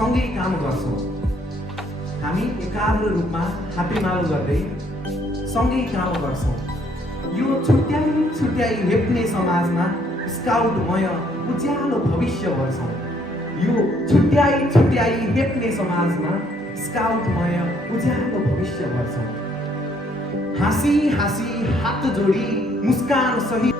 सँगै काम गर्छौँ। हामी एकाग्र रूपमा हातेमालो गर्दै सँगै काम गर्छौँ। यो छुट्याई हेप्ने समाजमा स्काउटमय उज्यालो भविष्य भर्छौँ। यो छुट्याई हेप्ने समाजमा स्काउटमय उज्यालो भविष्य भर्छौँ। हाँसी हाँसी हात जोडी मुस्कान सहित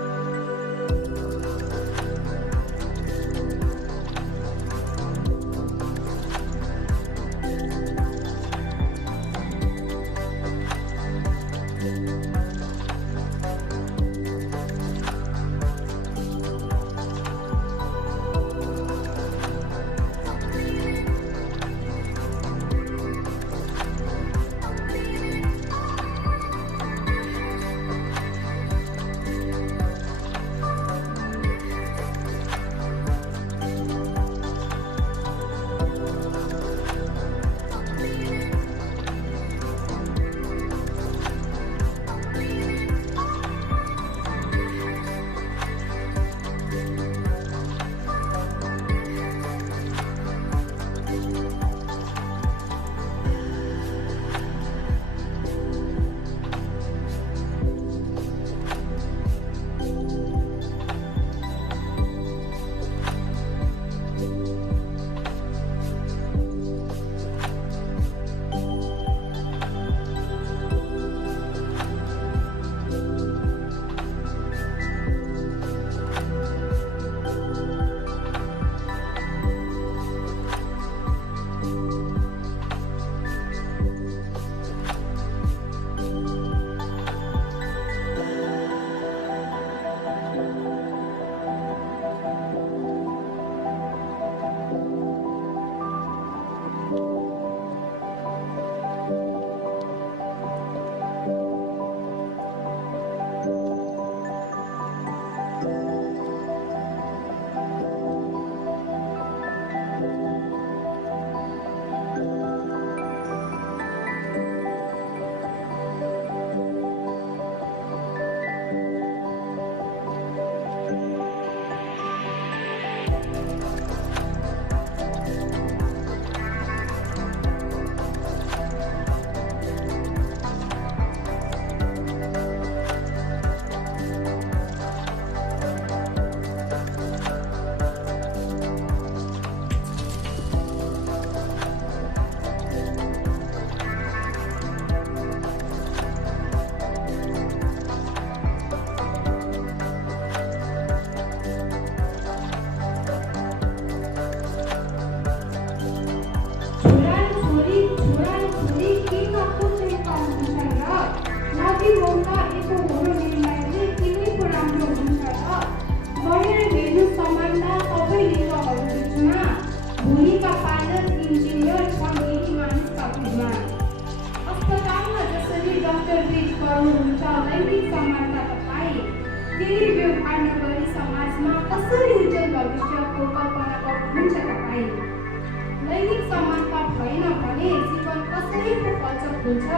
लैंगिक समानता भएन भने जीवन कसैको कल्चक हुन्छ।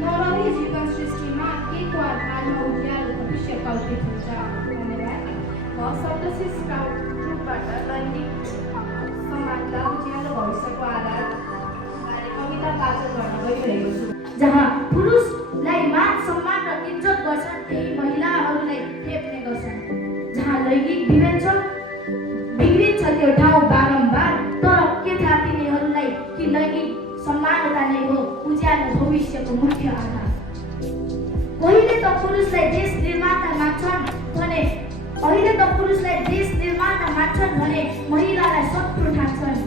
नरही जीवन सृष्टिमा एक वा भागमा उज्यालो भविष्य कल्पित हुन्छ। धन्यवाद। सदस्य स्काउट ग्रुपबाट लैंगिक समानता उज्यालो भविष्यको आधार बारे कविता वाचन गर्न गइरहेको छु। जहाँ पुरुषलाई मान सम्मान र इज्जत गर्छन् त्यही महिलाहरूलाई हेप्ने गर्छन्। जहाँ लैंगिक विवेचन बिग्रिन्छ त्यो ठाउँ बारम्बार, तर के थाहा तिनीहरूलाई कि लैंगिक समानता नै हो उज्यालो भविष्यको मुख्य आधार। अहिले त पुरुषलाई देश निर्माता मान्छन् भने महिलालाई शत्रु ठान्छन्।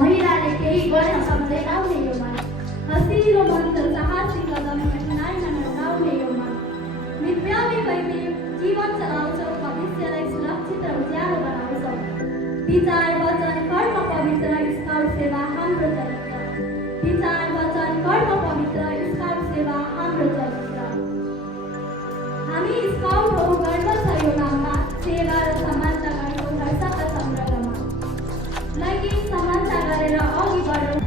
महिलाले केही गर्न सक्दैन हुने यो मन, हँसिलो मन र साहसी कदम कठिनाइमा नउठाउने यो मन। मित्रले कहिले जीवन चलाउँछौ, भविष्यलाई सुरक्षित र उज्यालो बनाउँछौ। विचार वचन कर्म पवित्र स्काउट सेवा हाम्रो चरित्र। विचार वचन कर्म पवित्र स्काउट सेवा हाम्रो चरित्र। हामी स्काउट हो, गर्व छ यो नाममा। सेवा र समानता गर्छौँ धर्षका सङ्ग्रहमा। लैङ्गिक समानता गरेर अघि बढौँ।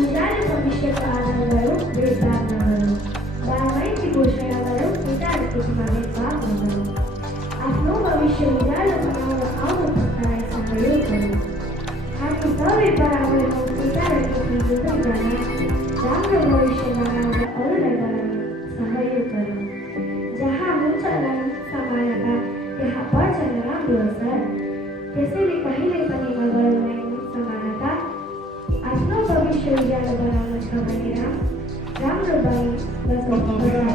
उज्यालो भविष्यको आधार गरौँ। अरूलाई बनाउन सहयोग गरौँ। जहाँ हुन्छ लाइन समानता त्यहाँ पर्छ नराम्रो असर। त्यसैले कहिल्यै पनि नगरौँ लाइन समानता। आफ्नो भविष्य उज्यालो बनाउन छ भने राम्रो कर्तव्यमा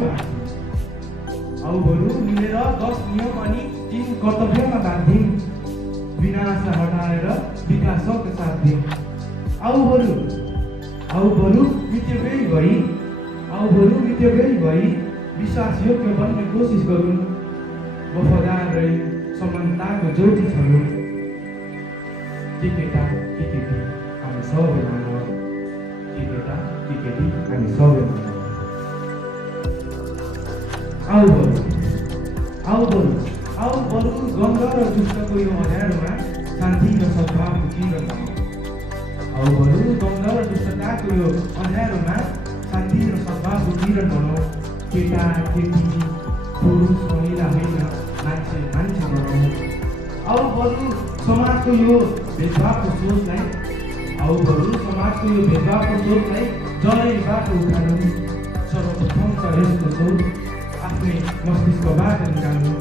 औ बरु मिलेर 10 नियम अनि 3 कर्तव्यमा बाँध्यौँ। विनाश हटाएर विकासको साथ दिउँ। औ बरु मित्यव्ययी भई विश्वासयोग्य बन्ने कोसिस गरौँ। वफादार रही समानताको ज्योति छलौँ। के केटा के केटी हामी सबै मानव। के केटा के केटी हामी सबै मानव। आउ बरु गन्ध र दुष्टको यो अँध्यारोमा शान्ति र सद्भावको किरण बनाऊ। आउ बरु गन्ध र दुष्टताको यो अँध्यारोमा शान्ति र सद्भावको किरण बनाऊ। केटा केटी पुरुष महिला होइन मान्छे बनाऊ। आउ बरु समाजको यो भेदभावको सोचलाई जडैबाट उठाल्नु। सर्वप्रथम त यसको सोच आफ्नै मस्तिष्कबाट निकाल्नु।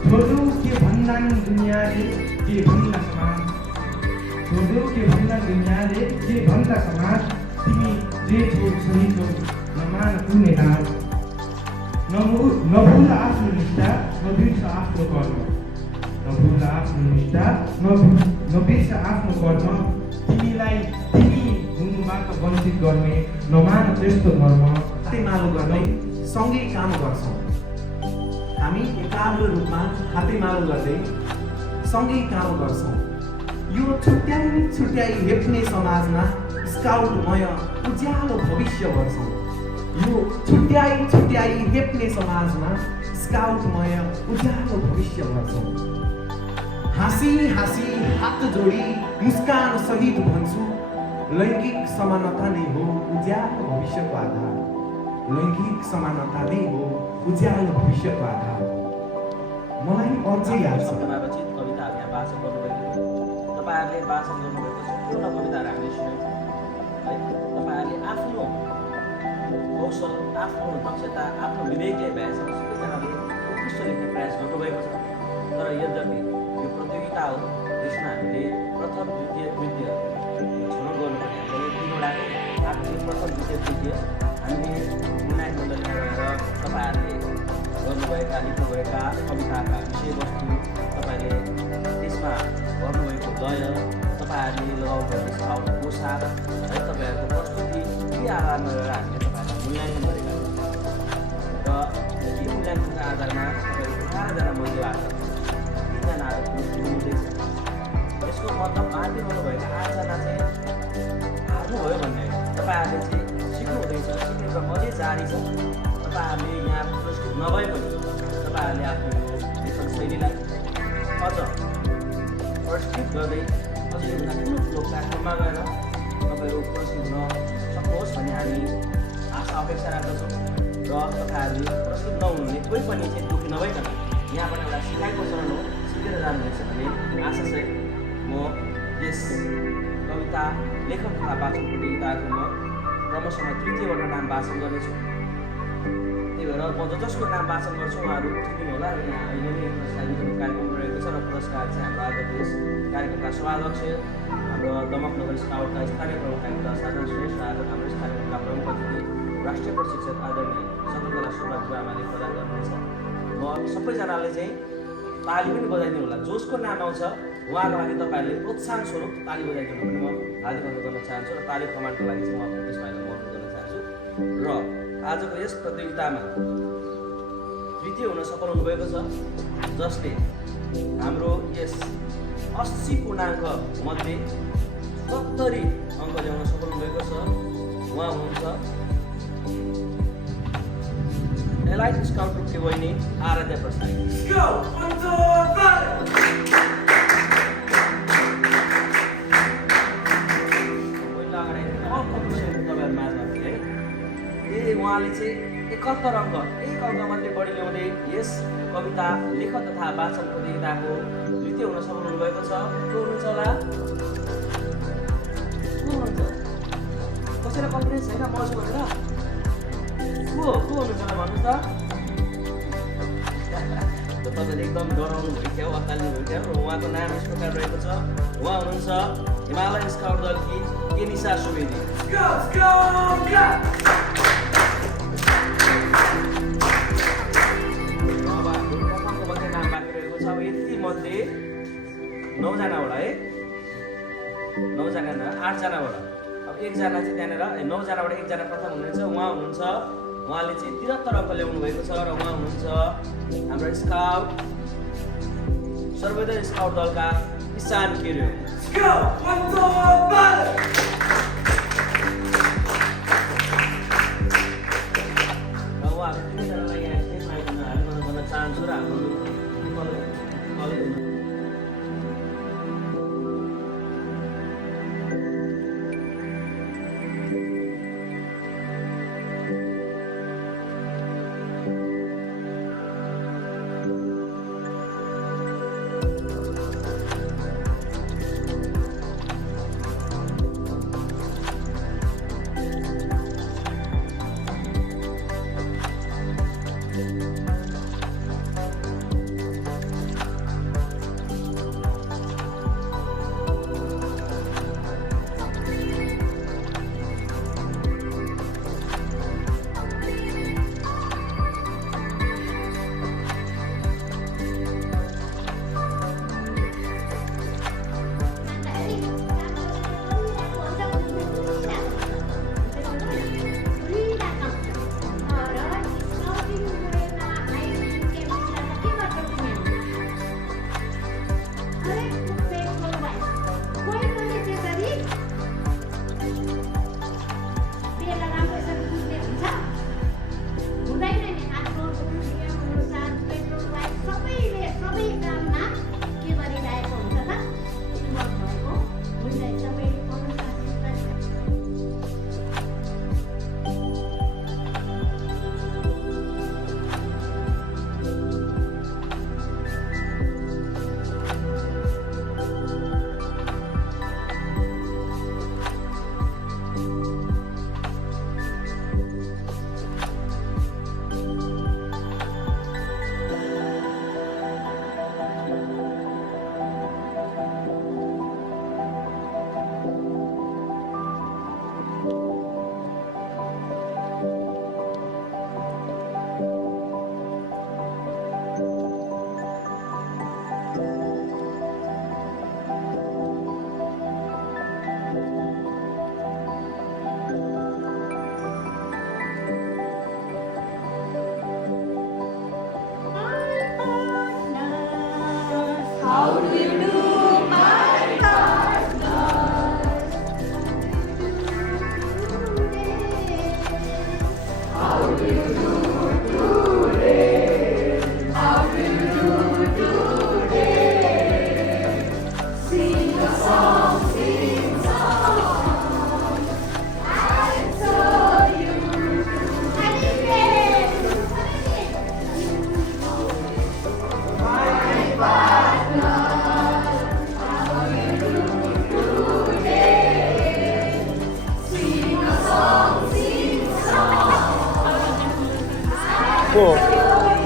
छोड्नु के भन्लान् दुनियाँले के भन्ला समाज। छोड्नु के भन्लान् दुनियाँले के भन्ला समाज। तिमी जे छौ सही छौ नमान कुनै दाज। नभुल आफ्नो निष्ठा नबिर्स आफ्नो कर्म। नभुल आफ्नो निष्ठा नबिर्स आफ्नो कर्म। तिमी हुनुबाट वञ्चित गर्ने नमान त्यस्तो धर्म। हातेमालो गर्दै सँगै काम गर्छौँ। हामी एकाग्र रूपमा हातेमालो गर्दै सँगै काम गर्छौँ। यो छुट्याई हेप्ने समाजमा स्काउटमय उज्यालो भविष्य गर्छौँ। यो छुट्याई हेप्ने समाजमा स्काउटमय उज्यालो भविष्य गर्छौँ। हाँसी हात जोडी मुस्कान सहित भन्छु लैङ्गिक समानता नै हो उज्यालो भविष्यको आधार। लैङ्गिक समानता नै हो उज्यालो भविष्यको आधार। मलाई अझै याद छ रचित कविताहरू यहाँ वाचन गर्नुभएको थियो। तपाईँहरूले वाचन गर्नुभएको सम्पूर्ण कविताहरू हामीले सुन्यौँ है। तपाईँहरूले आफ्नो कौशल आफ्नो दक्षता आफ्नो विवेकले भ्याएसम्म सबैजनाले उत्कृष्ट लेख्ने प्रयास गर्नुभएको छ। तर यद्यपि यो प्रतियोगिता हो, यसमा हामीले प्रथम द्वितीय तृतीय छनौट गर्नुपर्ने हामीले तिनवटाकै आफ्नो प्रथम द्वितीय तृतीय हामीले मूल्याङ्कन मण्डलीमा गएर तपाईँहरूले गर्नुभएका लेख्नुभएका कविताका विषयवस्तु तपाईँले त्यसमा गर्नुभएको लय तपाईँहरूले लगाउनुभएको स्काउट पोसाक है तपाईँहरूको प्रस्तुति के आधारमा रहेर हामीले तपाईँहरूलाई मूल्याङ्कन गरेका छौँ। र यी मूल्याङ्कनका आधारमा तपाईँहरू 11जना मध्येबाट 3जनाहरू हुनुहुँदैछ। यसको मतलब बाँकी हुनुभएका 8जना चाहिँ हार्नुभयो भन्ने तपाईँहरूले चाहिँ सिक्नु हुँदैछ। सिक्ने क्रम अझै जारी छ। तपाईँहरूले यहाँ पुरस्कृत नभए पनि तपाईँहरूले आफ्नो लेखन शैलीलाई अझ प्रस्तुत गर्दै अझै एउटा ठुलो प्लेटफर्ममा गएर तपाईँहरू पुरस्कृत हुन सक्नुहोस् भन्ने हामी आशा अपेक्षा राख्दछौँ। र तपाईँहरूले पुरस्कृत नहुनुहुने कोही पनि चाहिँ दुःखी नभइकन यहाँबाट एउटा सिकाइको चरण हो, सिकेर जानुहुनेछ भन्ने आशा चाहिँ म यस कविता लेखन तथा वाचन प्रतियोगिताको म क्रमशः तृतीयवटा नाम वाचन गर्नेछु। त्यही भएर म जसको नाम वाचन गर्छु उहाँहरू उठिदिनु होला। र यहाँ अहिले नै पुरस्कार वितरण कार्यक्रम रहेको छ र पुरस्कार चाहिँ हाम्रो आजको यस कार्यक्रमका सभाध्यक्ष हाम्रो दमक नगर स्काउटका स्थानीय प्रमुख आयुक्त साधन श्रेष्ठ र आज हाम्रो स्थानीय प्रमुखका प्रमुख अतिथि राष्ट्रिय प्रशिक्षक आदरणीय शकुन्तला सुब्बा गुरुआमाले प्रदान गर्नुहुन्छ। म सबैजनाले चाहिँ ताली पनि बजाइदिनु होला। जसको नाम आउँछ उहाँको लागि तपाईँहरूले प्रोत्साहन स्वरूप ताली बजाइदिनु भने म हार्दिक अनुरोध गर्न चाहन्छु र ताली कमान्डको लागि चाहिँ म प्रदेश भाइलाई अनुरोध गर्न चाहन्छु। र आजको यस प्रतियोगितामा तृतीय हुन सफल हुनुभएको छ, जसले हाम्रो यस 80 पूर्णाङ्क मध्ये 70 अङ्क ल्याउन सफल हुनुभएको छ। उहाँ हुनुहुन्छ एलाइट स्काउट ग्रुपकी बहिनी आराध्या प्रसाद। उहाँले चाहिँ 71 अङ्क, 1 अङ्कमध्ये बढी ल्याउँदै यस कविता लेखन तथा वाचन प्रतियोगिताको द्वितीय हुन सफल हुनुभएको छ। को हुनुहुन्छ होला? कसैलाई कन्फिडेन्स छैन म छु भनेर को हुनुहुन्छ होला भन्नुहोस् त तपाईँले एकदम डराउनु भएको थियो अत्तालिनु भएको थियो र उहाँको नाम यस प्रकार रहेको छ उहाँ हुनुहुन्छ हिमालय स्काउट दलकी केनिसा सुवेदी मध्ये 9 जनाबाट है 9 जना 8 जनाबाट अब एकजना चाहिँ त्यहाँनिर 9 जनाबाट एकजना प्रथम हुनुहुन्छ उहाँ हुनुहुन्छ उहाँले चाहिँ 73 अङ्क ल्याउनु भएको छ र उहाँ हुनुहुन्छ हाम्रो स्काउट सर्वोदय स्काउट दलका किसान केर्यो र उहाँहरू तिनजनालाई यहाँ स्टेजमा आइपुग्न हार्दिक भन्न चाहन्छु र हाम्रो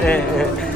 예, 예.